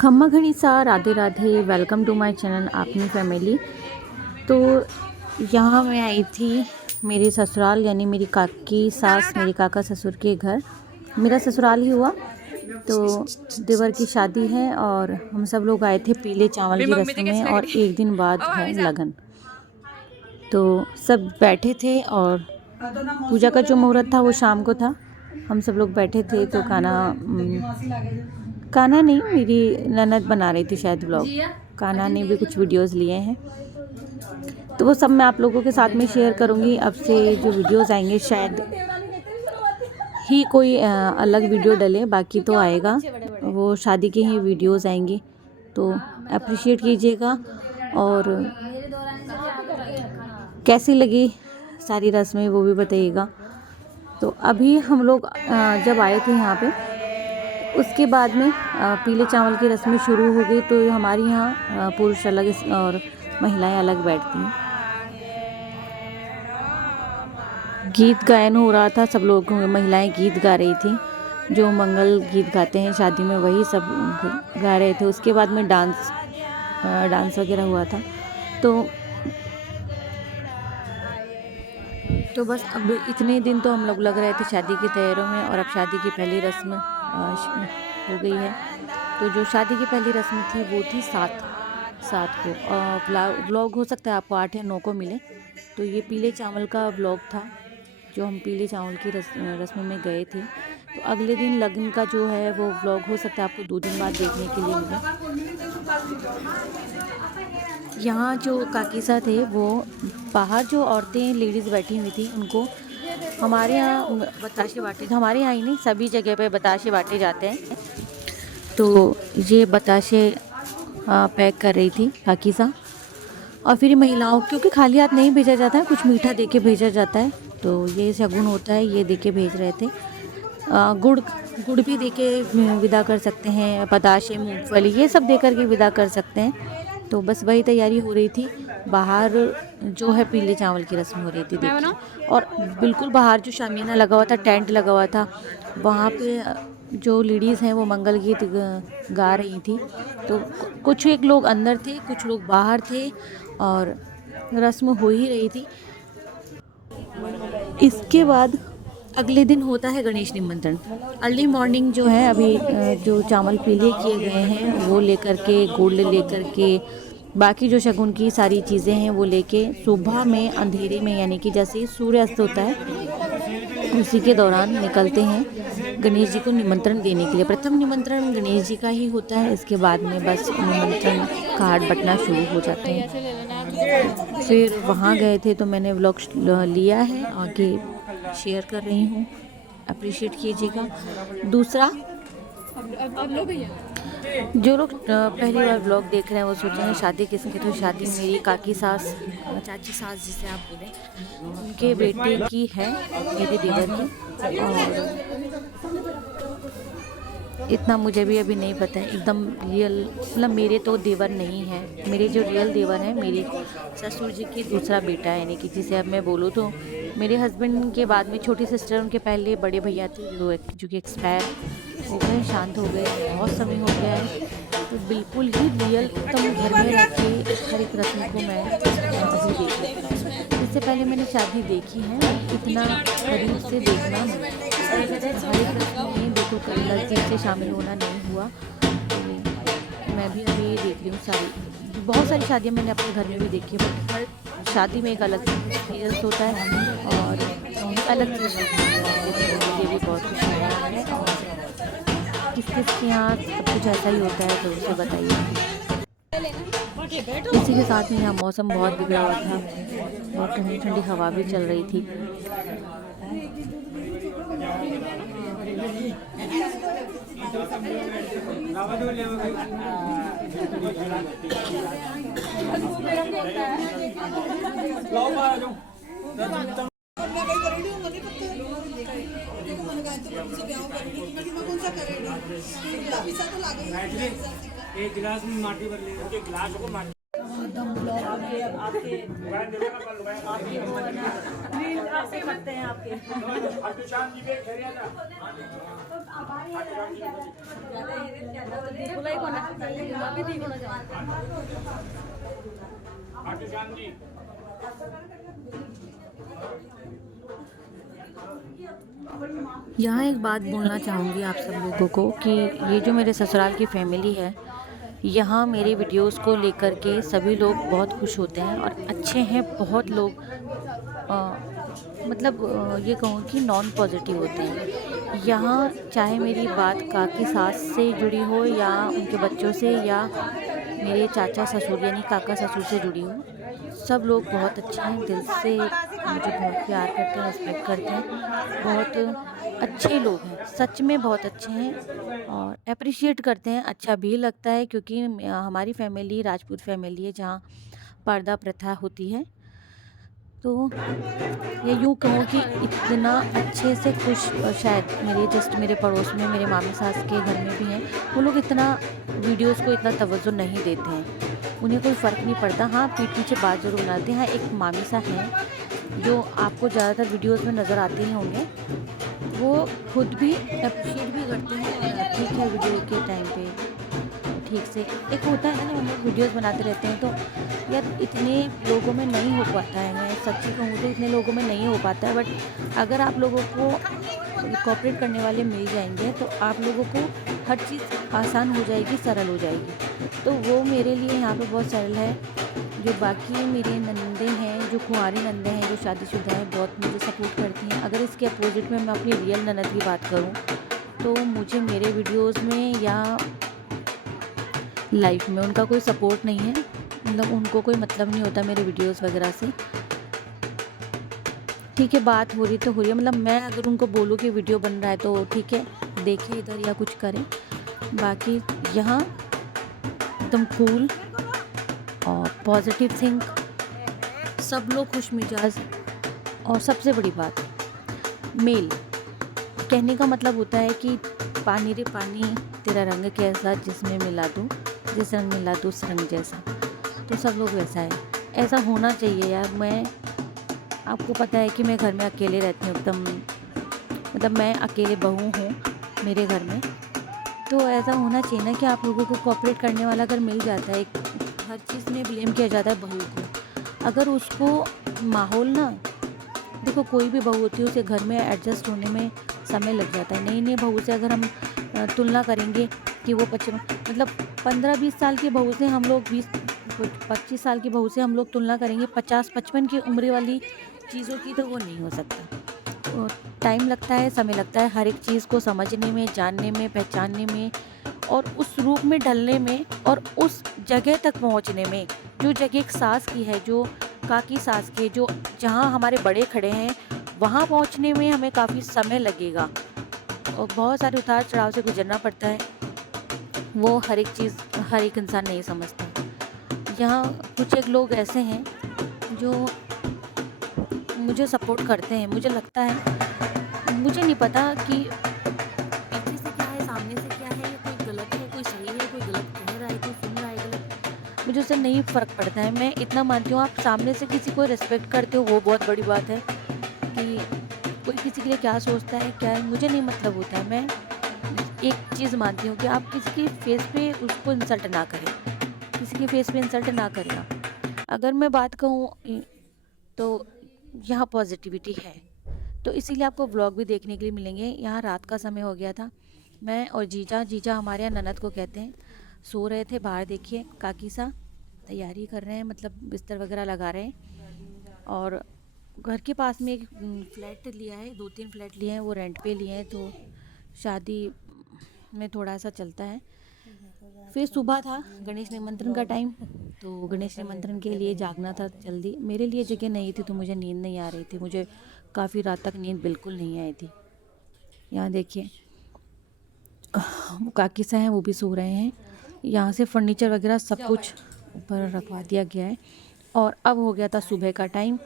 खम्मा घड़ी सा Radhe Radhe. Welcome to my channel अपनी फैमिली। तो यहाँ मैं आई थी मेरे ससुराल, यानी मेरी काकी सास मेरे काका ससुर के घर। मेरा ससुराल ही हुआ। तो देवर की शादी है और हम सब लोग आए थे पीले चावल की रस्म में, और एक दिन बाद है लगन। तो सब बैठे थे और पूजा का जो मुहूर्त था वो शाम को था। हम सब लोग बैठे थे तो काना नहीं, मेरी ननद बना रही थी शायद व्लॉग। काना ने भी कुछ वीडियोस लिए हैं, तो वो सब मैं आप लोगों के साथ में शेयर करूंगी। अब से जो वीडियोस आएंगे शायद ही कोई अलग वीडियो डले, बाकी तो आएगा वो शादी के ही वीडियोस आएंगे। तो अप्रिशिएट कीजिएगा और कैसी लगी सारी रस्में वो भी बताइएगा। तो अभी हम लोग जब आए थे यहाँ पे, उसके बाद में पीले चावल की रस्में शुरू हो गई। तो हमारे यहाँ पुरुष अलग और महिलाएं अलग बैठती हैं। गीत गायन हो रहा था, सब लोग महिलाएं गीत गा रही थी, जो मंगल गीत गाते हैं शादी में वही सब गा रहे थे। उसके बाद में डांस वगैरह हुआ था। तो बस अब इतने दिन तो हम लोग लग रहे थे शादी की तैयारियों में, और अब शादी की पहली रस्म हो गई है। तो जो शादी की पहली रस्म थी वो थी 7 को। व्लॉग हो सकता है आपको 8 या 9 को मिले। तो ये पीले चावल का व्लॉग था, जो हम पीले चावल की रस्म में गए थे। तो अगले दिन लगन का जो है वो व्लॉग हो सकता है आपको 2 दिन बाद देखने के लिए मिले। यहाँ जो काकीसा थे वो बाहर जो औरतें लेडीज़ बैठी हुई थी उनको हमारे यहाँ बताशे बांटे थे। हमारे यहाँ ही नहीं, सभी जगह पे बताशे बांटे जाते हैं। तो ये बताशे पैक कर रही थी काकीसा। और फिर महिलाओं, क्योंकि खाली हाथ नहीं भेजा जाता है, कुछ मीठा दे के भेजा जाता है। तो ये शगुन होता है, ये दे के भेज रहे थे। गुड़ भी दे के विदा कर सकते हैं, बताशे मूंगफली ये सब दे कर के विदा कर सकते हैं। तो बस वही तैयारी हो रही थी। बाहर जो है पीले चावल की रस्म हो रही थी देखिए, और बिल्कुल बाहर जो शामियाना लगा हुआ था, टेंट लगा हुआ था, वहाँ पे जो लेडीज़ हैं वो मंगल गीत गा रही थी। तो कुछ एक लोग अंदर थे, कुछ लोग बाहर थे, और रस्म हो ही रही थी। इसके बाद अगले दिन होता है गणेश निमंत्रण। अर्ली मॉर्निंग जो है, अभी जो चावल पीले किए गए हैं वो लेकर के, गुड़ लेकर के, बाकी जो शगुन की सारी चीज़ें हैं वो लेके सुबह में अंधेरे में, यानी कि जैसे ही सूर्यास्त होता है उसी के दौरान निकलते हैं गणेश जी को निमंत्रण देने के लिए। प्रथम निमंत्रण गणेश जी का ही होता है, इसके बाद में बस निमंत्रण कार्ड बंटना शुरू हो जाते हैं। फिर वहाँ गए थे तो मैंने व्लॉग लिया है, आगे शेयर कर रही हूँ, अप्रिशिएट कीजिएगा। दूसरा, जो लोग पहली बार व्लॉग देख रहे हैं वो सोचेंगे शादी किसकी। तो शादी मेरी काकी सास, चाची सास जिसे आप बोलें, उनके बेटे की है, मेरे देवर की। और इतना मुझे भी अभी नहीं पता है एकदम रियल, मतलब मेरे तो देवर नहीं है। मेरे जो रियल देवर हैं मेरे ससुर जी की दूसरा बेटा है, यानी कि जिसे अब मैं बोलूँ तो मेरे हस्बैंड के बाद में छोटी सिस्टर, उनके पहले बड़े भैया थे जो कि एक्सपायर हो गए, शांत हो गए, बहुत समय हो गया है। तो बिल्कुल ही रियल एकदम घर में रह के हर एक रस्म को मैं अभी देख रही हूँ। इससे पहले मैंने शादी देखी है, इतना करीब से देखना हर एक रस्म में बिल्कुल नज़दीक से शामिल होना नहीं हुआ। तो मैं भी अभी देख रही हूँ बहुत सारी शादियाँ मैंने अपने घर में भी देखी है, बट हर शादी में एक अलग एक्सपीरियंस होता है और अलग चीज़ ये भी बहुत खुश है। और किस के यहाँ सब कुछ ऐसा ही होता है, तो उसे बताइए। इसी के साथ में यहाँ मौसम बहुत बिगड़ा हुआ था, बहुत ठंडी ठंडी हवा भी चल रही थी। एक गिलास में माटी भर ले, गिलास को माटी आटी श्याम जी यहाँ एक बात बोलना चाहूँगी आप सब लोगों को कि ये जो मेरे ससुराल की फैमिली है, यहाँ मेरे वीडियोस को लेकर के सभी लोग बहुत खुश होते हैं और अच्छे हैं। बहुत लोग ये कहूँ कि नॉन पॉजिटिव होते हैं। यहाँ चाहे मेरी बात काकी सास से जुड़ी हो या उनके बच्चों से या मेरे चाचा ससुर यानी काका ससुर से जुड़ी हो, सब लोग बहुत अच्छे हैं, दिल से मुझे बहुत प्यार करते हैं, रिस्पेक्ट करते हैं। बहुत अच्छे लोग हैं, सच में बहुत अच्छे हैं और अप्रिशिएट करते हैं। अच्छा भी लगता है क्योंकि हमारी फैमिली राजपूत फैमिली है जहाँ पर्दा प्रथा होती है। तो ये यूँ कहूँ कि इतना अच्छे से खुश शायद मेरे पड़ोस में मेरे मामी सास के घर में भी हैं, वो लोग इतना वीडियोस को इतना तवज्जो नहीं देते हैं, उन्हें कोई फ़र्क नहीं पड़ता। हाँ, पीठ पीछे बात ज़रूर बनाते हैं। एक मामी सा हैं जो आपको ज़्यादातर वीडियोस में नज़र आते ही होंगे, वो खुद भी अप्रिशिएट भी करते हैं, ठीक है वीडियो के टाइम पे ठीक से। एक होता है ना, हम लोग वीडियोस बनाते रहते हैं तो यार इतने लोगों में नहीं हो पाता है, मैं सच्ची कहूँ तो इतने लोगों में नहीं हो पाता है। बट अगर आप लोगों को कोऑपरेट करने वाले मिल जाएंगे तो आप लोगों को हर चीज़ आसान हो जाएगी, सरल हो जाएगी। तो वो मेरे लिए यहाँ पे बहुत सरल है। जो बाकी मेरे नंदे हैं, जो कुंवारी नंदे हैं, जो शादीशुदा हैं, बहुत मुझे सपोर्ट करती हैं। अगर इसके अपोजिट में मैं अपनी रियल ननद की बात करूँ तो मुझे मेरे वीडियोज़ में या लाइफ में उनका कोई सपोर्ट नहीं है, मतलब उनको कोई मतलब नहीं होता मेरे वीडियोस वगैरह से। ठीक है, बात हो रही तो हो रही है, मतलब मैं अगर उनको बोलूँ कि वीडियो बन रहा है तो ठीक है, देखें इधर या कुछ करें। बाकी यहाँ एकदम कूल और पॉजिटिव थिंक, सब लोग खुश मिजाज। और सबसे बड़ी बात, मेल कहने का मतलब होता है कि पानी रे पानी तेरा रंग कैसा, जिसमें मिला दूँ जिस रंग मिला दूँ उस रंग जैसा। तो सब लोग वैसा है, ऐसा होना चाहिए यार। मैं आपको पता है कि मैं घर में अकेले रहती हूँ एकदम, मतलब मैं अकेले बहू हूँ मेरे घर में। तो ऐसा होना चाहिए ना कि आप लोगों को कोऑपरेट करने वाला अगर मिल जाता है। हर चीज़ में ब्लेम किया जाता है बहू को, अगर उसको माहौल ना, देखो कोई भी बहू होती है उसे घर में एडजस्ट होने में समय लग जाता है। नई नई बहू से अगर हम तुलना करेंगे कि वो 15-20 साल की बहू से हम लोग 20-25 साल की बहू से हम लोग तुलना करेंगे 50-55 की उम्र वाली चीज़ों की, तो वो नहीं हो सकता। तो टाइम लगता है, समय लगता है हर एक चीज़ को समझने में, जानने में, पहचानने में और उस रूप में ढलने में और उस जगह तक पहुंचने में। जो जगह एक सास की है, जो काकी सास की, जो जहां हमारे बड़े खड़े हैं, वहां पहुंचने में हमें काफ़ी समय लगेगा और बहुत सारे उतार चढ़ाव से गुजरना पड़ता है। वो हर एक चीज़ हर एक इंसान नहीं समझता। यहाँ कुछ एक लोग ऐसे हैं जो मुझे सपोर्ट करते हैं। मुझे लगता है, मुझे नहीं पता कि पीछे से क्या है, सामने से क्या है, कोई गलत है, कोई सही है, कोई गलत कह रहा है, कोई सुन रहा है गलत, मुझे उससे नहीं फ़र्क पड़ता है। मैं इतना मानती हूँ, आप सामने से किसी को रिस्पेक्ट करते हो वो बहुत बड़ी बात है। कि कोई किसी के लिए क्या सोचता है, क्या है, मुझे नहीं मतलब होता है। मैं एक चीज़ मानती हूँ कि आप किसी के फेस पे उसको इंसल्ट ना करें, किसी के फेस पे इंसल्ट ना करें आप। अगर मैं बात कहूँ तो यहाँ पॉजिटिविटी है, तो इसीलिए आपको व्लॉग भी देखने के लिए मिलेंगे। यहाँ रात का समय हो गया था, मैं और जीजा हमारे यहाँ ननद को कहते हैं, सो रहे थे बाहर। देखिए काकी सा तैयारी कर रहे हैं, मतलब बिस्तर वगैरह लगा रहे हैं। और घर के पास में एक फ्लैट लिया है, 2-3 फ्लैट लिए हैं, वो रेंट पे लिए हैं, तो शादी में थोड़ा सा चलता है। फिर सुबह था गणेश निमंत्रण का टाइम, तो गणेश निमंत्रण के लिए जागना था जल्दी। मेरे लिए जगह नहीं थी तो मुझे नींद नहीं आ रही थी, मुझे काफ़ी रात तक नींद बिल्कुल नहीं आई थी। यहाँ देखिए वो काकी सा हैं, वो भी सो रहे हैं। यहाँ से फर्नीचर वगैरह सब कुछ ऊपर रखवा दिया गया है। और अब हो गया था सुबह का टाइम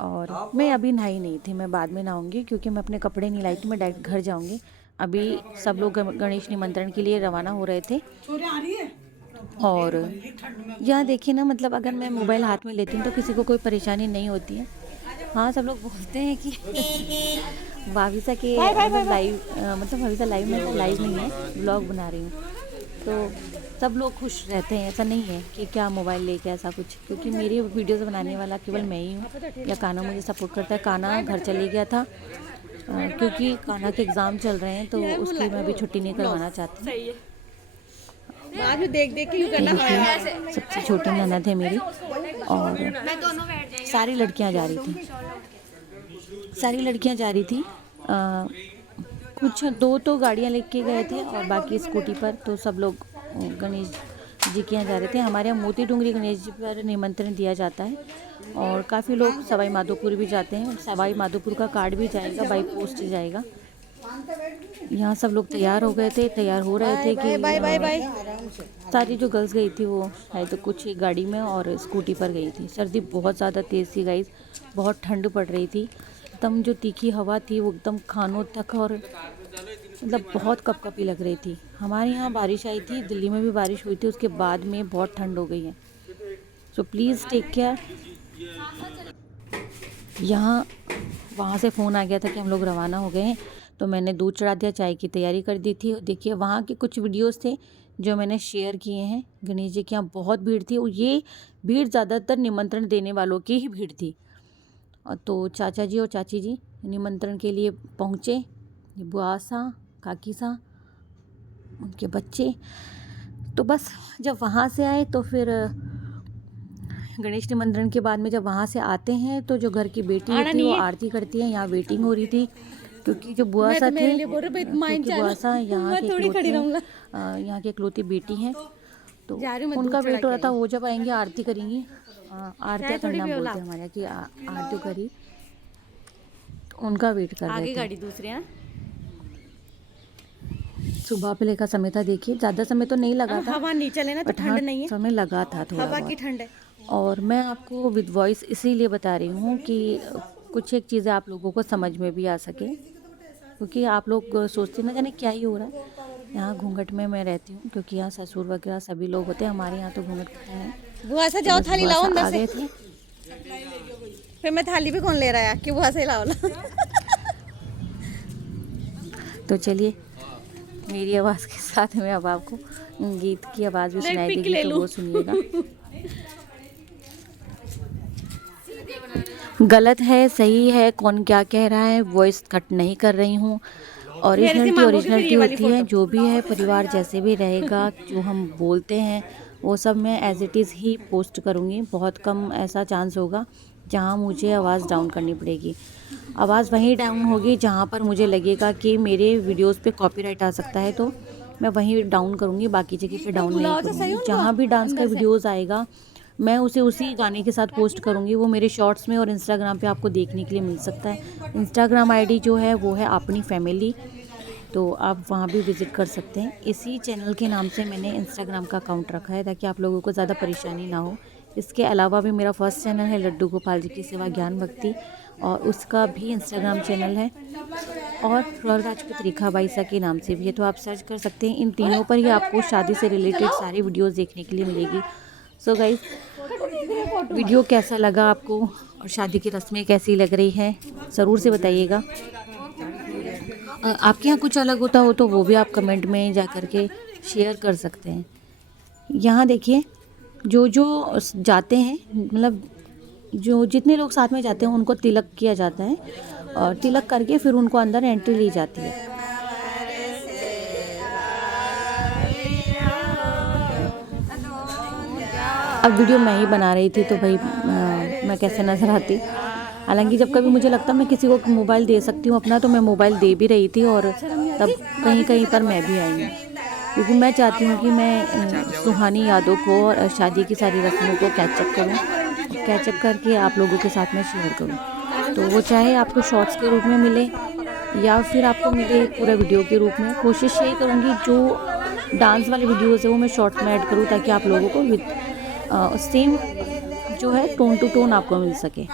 और मैं अभी नहाई नहीं थी, मैं बाद में नहाऊंगी क्योंकि मैं अपने कपड़े नहीं लाई थी, मैं डायरेक्ट घर जाऊंगी। अभी सब लोग गणेश निमंत्रण के लिए रवाना हो रहे थे। और यहाँ देखिए ना, मतलब अगर मैं मोबाइल हाथ में लेती हूँ तो किसी को कोई परेशानी नहीं होती है। हाँ, सब लोग बोलते हैं कि भाविसा के मतलब लाइव मतलब भाविसा लाइव में लाइव नहीं है, व्लॉग बना रही हूँ। तो सब लोग खुश रहते हैं, ऐसा नहीं है कि क्या मोबाइल लेके ऐसा कुछ, क्योंकि मेरी वीडियोस बनाने वाला केवल मैं ही हूँ या काना मुझे सपोर्ट करता है। काना घर चले गया था क्योंकि काना के एग्ज़ाम चल रहे हैं, तो उसकी मैं अभी छुट्टी नहीं करवाना चाहती। बाद में देख देख के यूँ करना देखिए, सबसे छोटी ननद है मेरी और सारी लड़कियां जा रही थी, सारी लड़कियां जा रही थी। कुछ दो तो गाड़ियां लेके गए थे और बाकी स्कूटी पर, तो सब लोग गणेश जी के यहाँ जा रहे थे। हमारे यहाँ मोती डूंगरी गणेश जी पर निमंत्रण दिया जाता है और काफ़ी लोग सवाई माधोपुर भी जाते हैं। सवाई माधोपुर का कार्ड भी जाएगा, बाई पोस्ट जाएगा। यहाँ सब लोग तैयार हो गए थे, तैयार हो रहे थे कि सारी जो गर्ल्स गई थी वो शायद तो कुछ एक गाड़ी में और स्कूटी पर गई थी। सर्दी बहुत ज़्यादा तेज़ थी गाइस, बहुत ठंड पड़ रही थी। एकदम जो तीखी हवा थी वो एकदम कानों तक और मतलब बहुत कपकपी लग रही थी। हमारे यहाँ बारिश आई थी, दिल्ली में भी बारिश हुई थी, उसके बाद में बहुत ठंड हो गई है। So please take care. यहाँ वहाँ से फ़ोन आ गया था कि हम लोग रवाना हो गए हैं, तो मैंने दूध चढ़ा दिया, चाय की तैयारी कर दी थी। देखिए वहाँ के कुछ वीडियोस थे जो मैंने शेयर किए हैं। गणेश जी के यहाँ बहुत भीड़ थी और ये भीड़ ज़्यादातर निमंत्रण देने वालों की ही भीड़ थी। तो चाचा जी और चाची जी निमंत्रण के लिए पहुँचे, बुआ सा, काकी सा, उनके बच्चे। तो बस जब वहाँ से आए तो फिर गणेश निमंत्रण के बाद में जब वहाँ से आते हैं तो जो घर की बेटी होती है वो आरती करती है। यहाँ वेटिंग हो रही थी क्योंकि जो बुआ सा थे, क्योंकि बुआ सा यहाँ के इकलौती बेटी हैं, तो उनका वेट हो रहा था। वो जब आएंगे आरती करेंगी, आरती करना बोलते हैं हमारे यहाँ कि आरती करी, तो उनका वेट कर रहे थे। गाड़ी दूसरे हैं। सुबह पहले का समय था, देखिए ज़्यादा समय तो नहीं लगा था, हवा नहीं चले ना तो ठंड नहीं है, समय लगा था थोड़ा हवा बहुत। की ठंड है। और मैं आपको विद वॉइस इसीलिए बता रही हूँ कि कुछ एक चीज़ें आप लोगों को समझ में भी आ सके, क्योंकि आप लोग सोचते ना जाने क्या ही हो रहा है। यहाँ घूंघट में मैं रहती हूँ क्योंकि यहाँ ससुर वगैरह सभी लोग होते हैं, हमारे यहाँ तो घूंघट है। बुआ से जाओ, थाली लाओ अंदर से। थे फिर मैं थाली भी कौन ले रहा है कि बुआ से लाओ ना। तो चलिए, मेरी आवाज़ के साथ में अब आपको गीत की आवाज़ भी सुनाई देगी, तो वो सुनिएगा। गलत है सही है कौन क्या कह रहा है, वॉइस कट नहीं कर रही हूँ। ओरिजिनलिटी होती है, जो भी है परिवार जैसे भी रहेगा, जो हम बोलते हैं वो सब मैं एज इट इज़ ही पोस्ट करूँगी। बहुत कम ऐसा चांस होगा जहाँ मुझे आवाज़ डाउन करनी पड़ेगी। आवाज़ वहीं डाउन होगी जहाँ पर मुझे लगेगा कि मेरे वीडियोस पे कॉपीराइट आ सकता है, तो मैं वहीं डाउन करूँगी, बाकी जगह पे डाउन नहीं करूँगी। जहाँ भी डांस का वीडियोस आएगा मैं उसे उसी गाने के साथ पोस्ट करूँगी। वो मेरे शॉर्ट्स में और इंस्टाग्राम पे आपको देखने के लिए मिल सकता है। इंस्टाग्राम आईडी जो है वो है अपनी फैमिली, तो आप वहाँ भी विज़िट कर सकते हैं। इसी चैनल के नाम से मैंने इंस्टाग्राम का अकाउंट रखा है ताकि आप लोगों को ज़्यादा परेशानी ना हो। इसके अलावा भी मेरा फर्स्ट चैनल है लड्डू गोपाल जी की सेवा ज्ञान भक्ति, और उसका भी इंस्टाग्राम चैनल है, और रॉयल राजपूत रेखा बाईसा के नाम से भी है, तो आप सर्च कर सकते हैं। इन तीनों पर ही आपको शादी से रिलेटेड सारी वीडियोस देखने के लिए मिलेगी। सो गाइस, वीडियो कैसा लगा आपको और शादी की रस्में कैसी लग रही हैं ज़रूर से बताइएगा। आपके यहाँ कुछ अलग होता हो तो वो भी आप कमेंट में जा कर के शेयर कर सकते हैं। यहाँ देखिए, जो जाते हैं, मतलब जो जितने लोग साथ में जाते हैं उनको तिलक किया जाता है, और तिलक करके फिर उनको अंदर एंट्री ली जाती है। अब वीडियो मैं ही बना रही थी तो भाई मैं कैसे नज़र आती। हालांकि जब कभी मुझे लगता मैं किसी को मोबाइल दे सकती हूँ अपना, तो मैं मोबाइल दे भी रही थी, और तब कहीं कहीं पर मैं भी आई हूँ, क्योंकि मैं चाहती हूँ कि मैं सुहानी यादों को और शादी की सारी रस्मों को कैचअप करूँ, कैचअप करके आप लोगों के साथ में शेयर करूँ। तो वो चाहे आपको शॉर्ट्स के रूप में मिले या फिर आपको मिले पूरे वीडियो के रूप में, कोशिश यही करूँगी जो डांस वाले वीडियोज़ है वो मैं शॉर्ट्स में ऐड करूँ, ताकि आप लोगों को विद सेम जो है टोन टू टोन आपको मिल सके।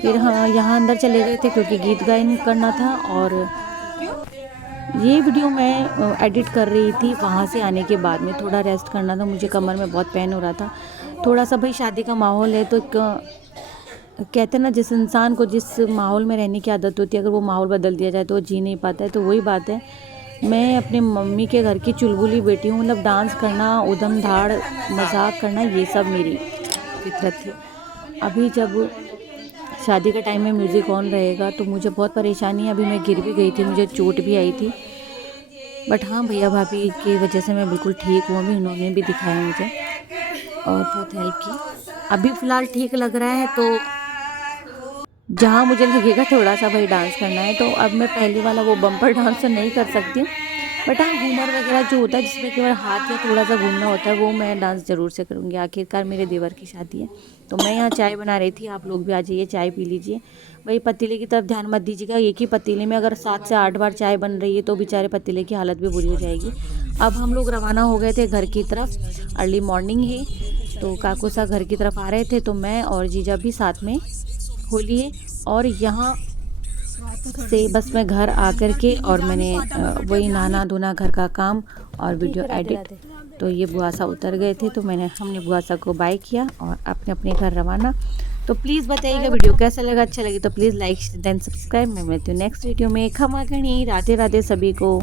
फिर हाँ, यहाँ अंदर चले गए थे क्योंकि गीत गायन करना था, और ये वीडियो मैं एडिट कर रही थी वहाँ से आने के बाद में। थोड़ा रेस्ट करना था, मुझे कमर में बहुत पेन हो रहा था। थोड़ा सा भाई शादी का माहौल है तो कहते हैं ना, जिस इंसान को जिस माहौल में रहने की आदत होती है, अगर वो माहौल बदल दिया जाए तो वो जी नहीं पाता है। तो वही बात है, मैं अपनी मम्मी के घर की चुलबुली बेटी हूँ। मतलब डांस करना, उधम धाड़, मजाक करना, ये सब मेरी फितरत थी। अभी जब शादी के टाइम में म्यूज़िक ऑन रहेगा तो मुझे बहुत परेशानी है। अभी मैं गिर भी गई थी, मुझे चोट भी आई थी, बट हाँ, भैया भाभी की वजह से मैं बिल्कुल ठीक हूँ। अभी उन्होंने भी दिखाया मुझे और बहुत हेल्प की। अभी फ़िलहाल ठीक लग रहा है, तो जहाँ मुझे लगेगा थोड़ा सा भाई डांस करना है, तो अब मैं पहले वाला वो बम्पर डांस तो नहीं कर सकती हूँ, बट हाँ, घूमर वगैरह जो होता है जिसमें केवल हाथ या थोड़ा सा घूमना होता है, वो मैं डांस ज़रूर से करूँगी। आखिरकार मेरे देवर की शादी है। तो मैं यहाँ चाय बना रही थी, आप लोग भी आ जाइए, चाय पी लीजिए। भाई पतीले की तरफ ध्यान मत दीजिएगा, एक ही पतीले में अगर 7 से 8 बार चाय बन रही है तो बेचारे पतीले की हालत भी बुरी हो जाएगी। अब हम लोग रवाना हो गए थे घर की तरफ, अर्ली मॉर्निंग है, तो काकू सा घर की तरफ आ रहे थे, तो मैं और जीजा भी साथ में हो लिए। और यहाँ से बस मैं घर आकर के और मैंने वही नहाना धोना, घर का काम और वीडियो एडिट। तो ये बुआसा उतर गए थे, तो हमने बुआसा को बाय किया और अपने अपने घर रवाना। तो प्लीज़ बताइएगा वीडियो कैसा लगा। अच्छा लगे तो प्लीज़ लाइक देन सब्सक्राइब। मैं मिलती हूँ नेक्स्ट वीडियो में। खमा गणी, राधे राधे सभी को।